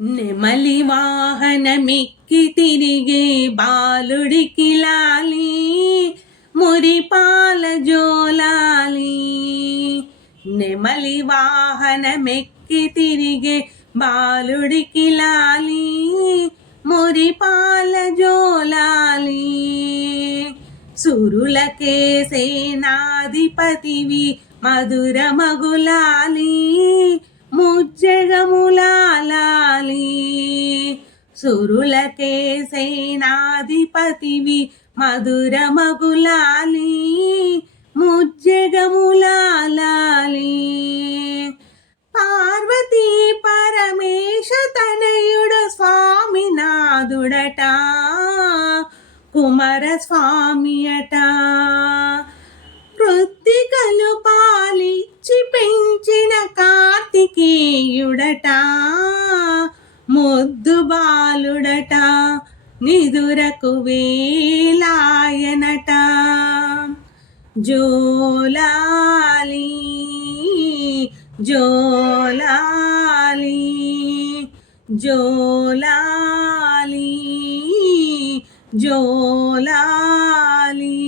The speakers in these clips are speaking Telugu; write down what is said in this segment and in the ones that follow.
నెమలి వాహనమెక్కి తిరిగే బాలుడికి లాలి మురిపాల జోలాలి. నెమలి వాహనమెక్కి తిరిగే బాలుడికి లాలి మురిపాల జోలాలి. సురులకే సేనాధిపతివి మధుర మగులాలి ముజ్జగములాలి. సురులకే సేనాధిపతివి మధుర మగులాలి ముజ్జగములాలి. పార్వతీ పరమేశ తనయుడు స్వామినాథుడట కుమార స్వామియట. కృత్తికలు పాలిచ్చి పెంచిన కార్తికేయుడట ముద్దు బాలుడట నిదురకు వేలాయనట. జోలాలి జోలాలి జోలాలి జోలాలి.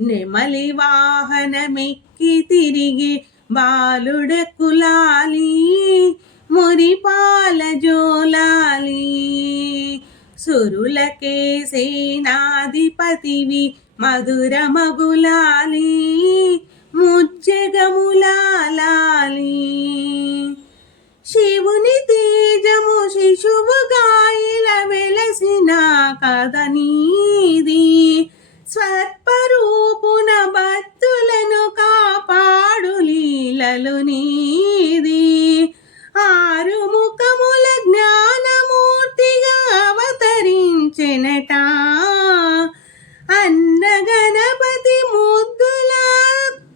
నెమలి వాహనమెక్కి తిరిగి బాలుడకు లాలి మురిపాల జోలాలి. సురులకే సేనాధిపతివి మధుర మగులాలి ముజ్జగములాలి. శివుని తేజము శిశువుగా ఇలా వెలసిన కథనీది. స్వర్పరూపున భక్తులను కాపాడు లీలలు నీది. ఆరు ముఖముల జ్ఞానమూర్తిగా అవతరించెనట అన్న గణపతి ముద్దుల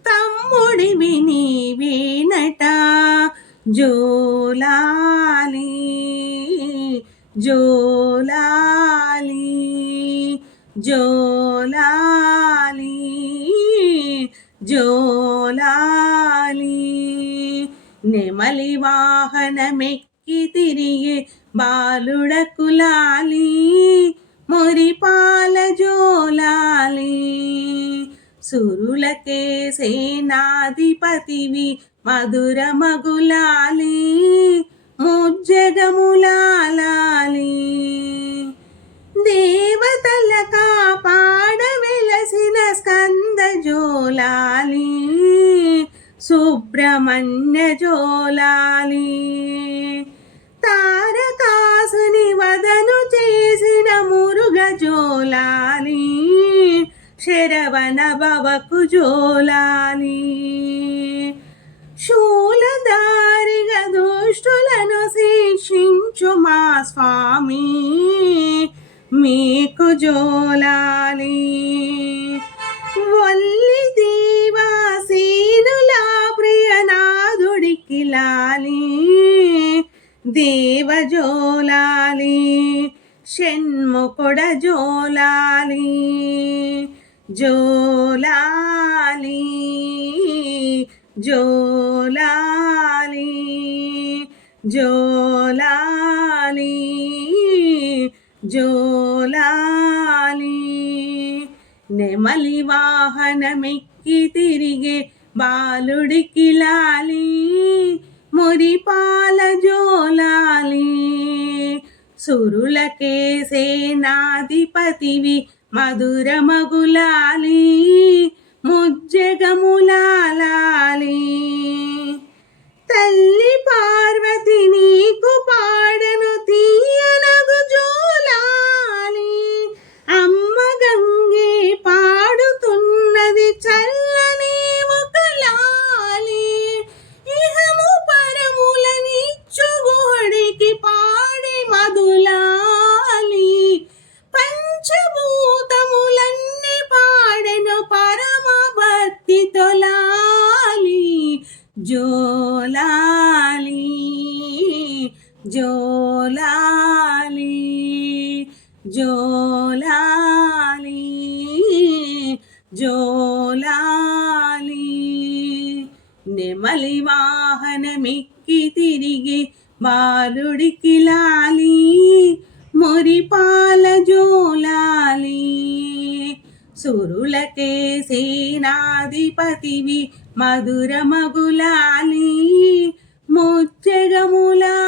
తమ్ముడివి నీవేనట. జోలాలి జోలాలి జోలాలి జోలాలి. నెమలి వాహనమెక్కి తిరిగి బాలుడకు లాలి మురిపాల జోలాలి. సురులకే సేనాధిపతివి మధుర మగులాలి ముజ్జగములాలి. దేవతల కాపాడ వెలసిన స్కంద జోలాలి సుబ్రహ్మణ్య జోలాలి. తారకాసుని వదను చేసిన మురుగ జోలాలి శరవణ భవకు జోలాలి. శూలధారిగా దుష్టులను శిక్షించు మా స్వామి మీకు జోలాలి. వల్లి దేవాసీనుల ప్రియనాథుడికి లాలి దేవ జోలాలి షణ్ముఖుడ జోలాలి. జోలాలి జోలాలి జోలాలి జోలాలి. నెమలి వాహనమెక్కి తిరిగే బాలుడికి లాలి మురిపాల జోలాలి. సురులకే సేనాధిపతివి మధుర మగులాలి ముజ్జగములాలి. తల్లి పార్వతి నీకు పాడను తీయనగు జోలాలి. అమ్మ గంగే పాడుతున్నది చల్లని ఒక లాలి. ఇహము పరములనిచ్చు గుడికి పాడి మధులాలి. పంచభూతములన్నీ పాడెను పరమ భక్తితో లాలి. జోలాలి జోలాలి జోలాలి జోలాలి. నెమలి వాహనమెక్కి తిరిగి బాలుడికి లాలి మురిపాల జోలాలి సురులకే సేనాధిపతివి మధుర మగులాలి ముచ్చగములాలి